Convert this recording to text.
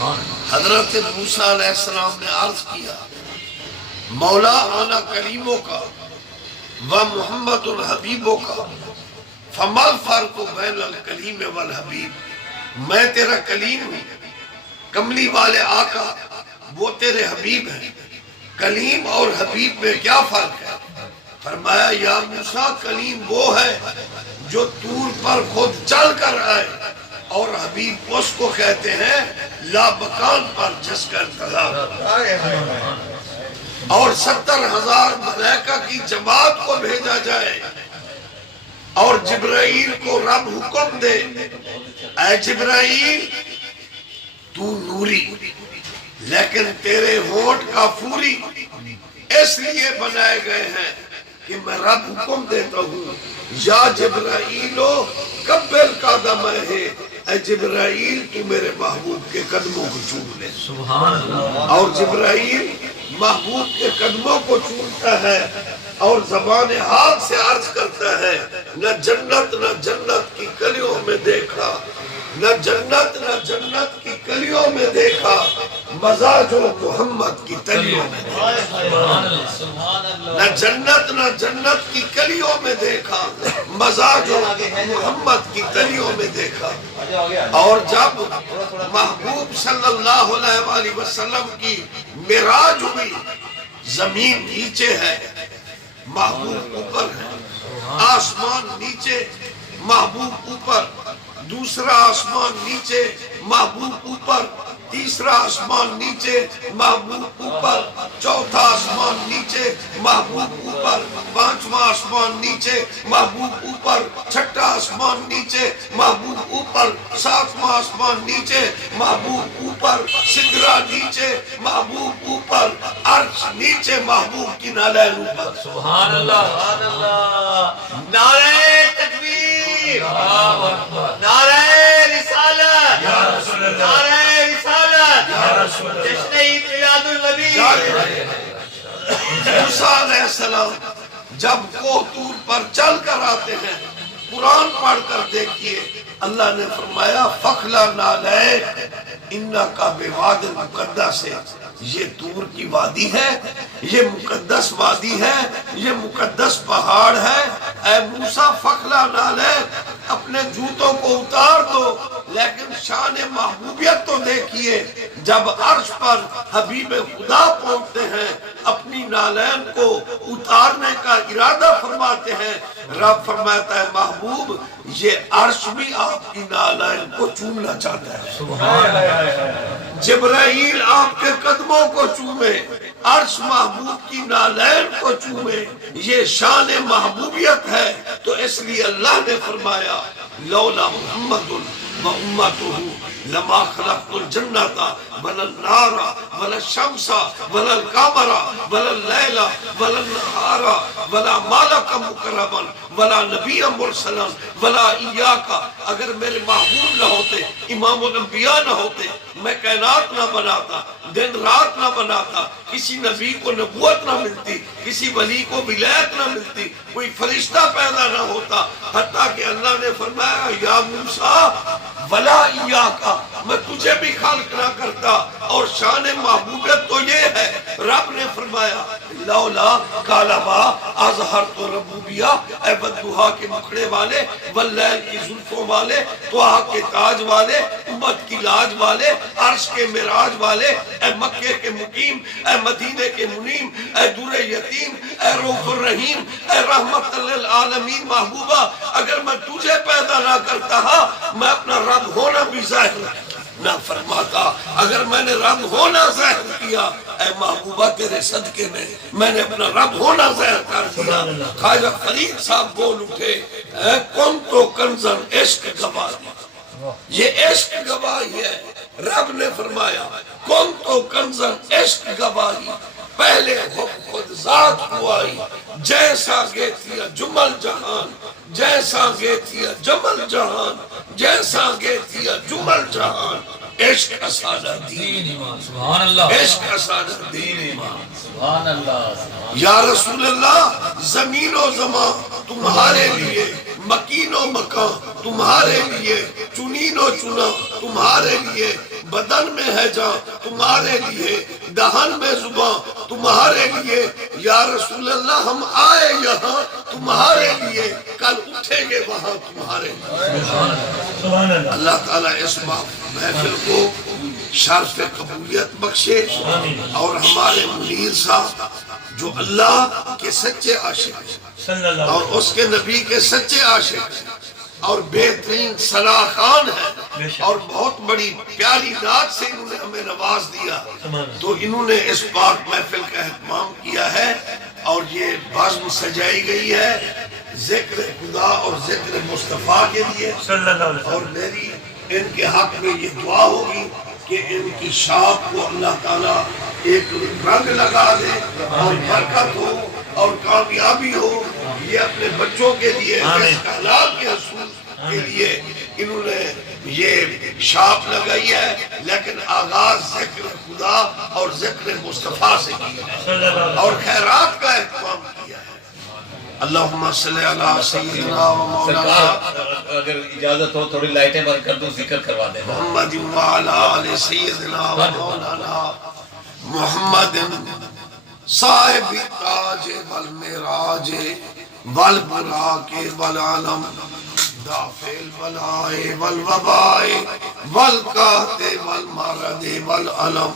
حضرت موسیٰ علیہ السلام نے عرض کیا مولا انا کلیموں کا و محمد الحبیبوں کا فما الفرق بین الکلیم والحبیب، میں تیرا کلیم ہوں، کملی والے آقا وہ تیرے حبیب ہیں، کلیم اور حبیب میں کیا فرق ہے؟ فرمایا یا موسیٰ کلیم وہ ہے جو طور پر خود چل کر آئے، اور حبیب اس کو کہتے ہیں لا مکان پر جس کا انتظار، اور 70,000 ملائکہ کی جماعت کو بھیجا جائے اور جبرائیل کو رب حکم دے اے جبرائیل تو نوری لیکن تیرے ہونٹ کا پھوری اس لیے بنائے گئے ہیں کہ میں رب حکم دیتا ہوں یا جبرائیلو قبل قدم ہے، اے جبرائیل تو میرے محبوب کے قدموں کو چوم لے، سبحان اللہ، اور جبرائیل محبوب کے قدموں کو چومتا ہے اور زبان حال سے عرض کرتا ہے نہ جنت نہ جنت کی کلیوں میں دیکھا، نہ جنت نہ جنت کی کلیوں میں دیکھا، مزہ جو محمد کی تلیوں میں دیکھا، نہ جنت نہ جنت کی کلیوں میں دیکھا، مزہ جو محمد کی تلیوں میں دیکھا۔ اور جب محبوب صلی اللہ علیہ وآلہ وسلم کی معراج ہوئی، زمین نیچے ہے محبوب اوپر ہے، آسمان نیچے محبوب اوپر، دوسرا آسمان نیچے محبوب اوپر، تیسرا آسمان نیچے محبوب اوپر، چوتھا آسمان نیچے محبوب اوپر، پانچواں آسمان نیچے محبوب اوپر، چھٹا آسمان نیچے محبوب اوپر، ساتواں آسمان نیچے محبوب اوپر، سدرا نیچے محبوب اوپر، عرش نیچے محبوب کی نالین اوپر۔ سبحان اللہ، نعرہ تکبیر، نعرہ رسالت، نعرہ رسالت، جشن عید میلاد النبی۔ موسیٰ علیہ السلام جب کوہ طور پر چل کر آتے ہیں، قرآن پڑھ کر دیکھیے اللہ نے فرمایا فخلا نالے انکا بواد مقدس ہے، یہ طور کی وادی ہے، یہ مقدس وادی ہے، یہ مقدس پہاڑ ہے، اے موسیٰ فخلا نالے اپنے جوتوں کو اتار دو، لیکن شان محبوبیت تو دیکھیے جب عرش پر حبیب خدا پہنچتے ہیں اپنی نالین کو اتارنے کا ارادہ فرماتے ہیں، رب فرماتا ہے محبوب یہ عرش بھی آپ کی نالین کو چومنا چاہتا ہے، جبرائیل آپ کے قدموں کو چومے، عرش محبوب کی نالین کو چومے، یہ شان محبوبیت ہے۔ تو اس لیے اللہ نے فرمایا لولا محمد و امتہ لما خلقت الجنت ولا النار ولا الشمس ولا القمر ولا الليل ولا النهار ولا ملك مقربا ولا نبی مرسلا ولا ایاک، اگر میرے محبوب نہ ہوتے، امام الانبیاء نہ ہوتے، میں کائنات نہ بناتا، دن رات نہ بناتا، کسی نبی کو نبوت نہ ملتی، کسی ولی کو ولایت نہ ملتی، کوئی فرشتہ پیدا نہ ہوتا، حتیٰ کہ اللہ نے فرمایا یا موسیٰ ولا ایاک، میں تجھے بھی خالق نہ کرتا۔ اور شان محبوبیت تو یہ ہے، رب نے فرمایا لولا کالبا اظہرت ربوبیہ، اے بدوہا کے مکھڑے والے، واللیل کی زلفوں والے، توہا کے تاج والے، امت کی لاج والے، عرش کے معراج والے، اے مکے کے مقیم، اے مدینے کے منیم، اے در یتیم، اے رؤوف الرحیم، اے رحمت للعالمین محبوبہ، اگر میں تجھے پیدا نہ کرتا میں اپنا رب ہونا بھی ظاہر نہ فرماتا۔ اگر میں نے رب ہونا ظاہر کیا اے محبوبہ تیرے صدقے میں نے اپنا رب ہونا ظاہر کر دیا۔ خواجہ فرید صاحب بول اٹھے اے کون تو کنزن عشق گواہی، یہ عشق گواہی ہے۔ رب نے فرمایا کون تو کنزن عشق گواہی، پہلے خود ذات ہوائی، جیسا گیتیا جمل جہان، جیسا گیتیا جمل جہان، جیسا گیتیا جمل جہان، عشق اسادہ دین ایمان، سبحان اللہ، عشق اسادہ دین ایمان، سبحان اللہ۔ یا رسول اللہ زمین و زمان تمہارے لیے، مکین و مکان تمہارے لیے، چنین و چنا تمہارے لیے، بدن میں ہے جان تمہارے لیے، دہن میں زباں تمہارے لیے، یا رسول اللہ ہم آئے یہاں تمہارے لیے، کل اٹھیں گے وہاں تمہارے لیے۔ سبحان اللہ۔ اللہ تعالیٰ اس محفل کو شرف قبولیت بخشے، اور ہمارے منیر صاحب جو اللہ کے سچے عاشق ہیں صلی اللہ اور علیہ اس کے نبی کے سچے عاشق ہیں اور بہترین صلاح خان ہیں، اور بہت بڑی پیاری نعت سے انہوں نے ہمیں نواز دیا، تو انہوں نے اس پاک محفل کا اہتمام کیا ہے، اور یہ بزم سجائی گئی ہے ذکر خدا اور ذکر مصطفیٰ کے لیے، صلی اللہ علیہ اور میری ان کے حق میں یہ دعا ہوگی کہ ان کی شاخ کو اللہ تعالیٰ ایک رنگ لگا دے اور برکت ہو اور کامیابی ہو۔ یہ اپنے بچوں کے لیے اس حلال کے حصول کے لیے انہوں نے یہ شاخ لگائی ہے، لیکن آغاز ذکر خدا اور ذکر مصطفیٰ سے کیا ہے اور خیرات کا اہتمام کیا ہے۔ اللہم صلی علی سیدنا و مولانا سرکار اگر اجازت ہو تھوڑی لائٹیں بند کر دوں، ذکر کروا دینا۔ محمد وعلا آل سیدنا و مولانا محمد صاحب تاج والمراج والبراق والعلم دافع البلاء والوباء والقحط والمرض والعلم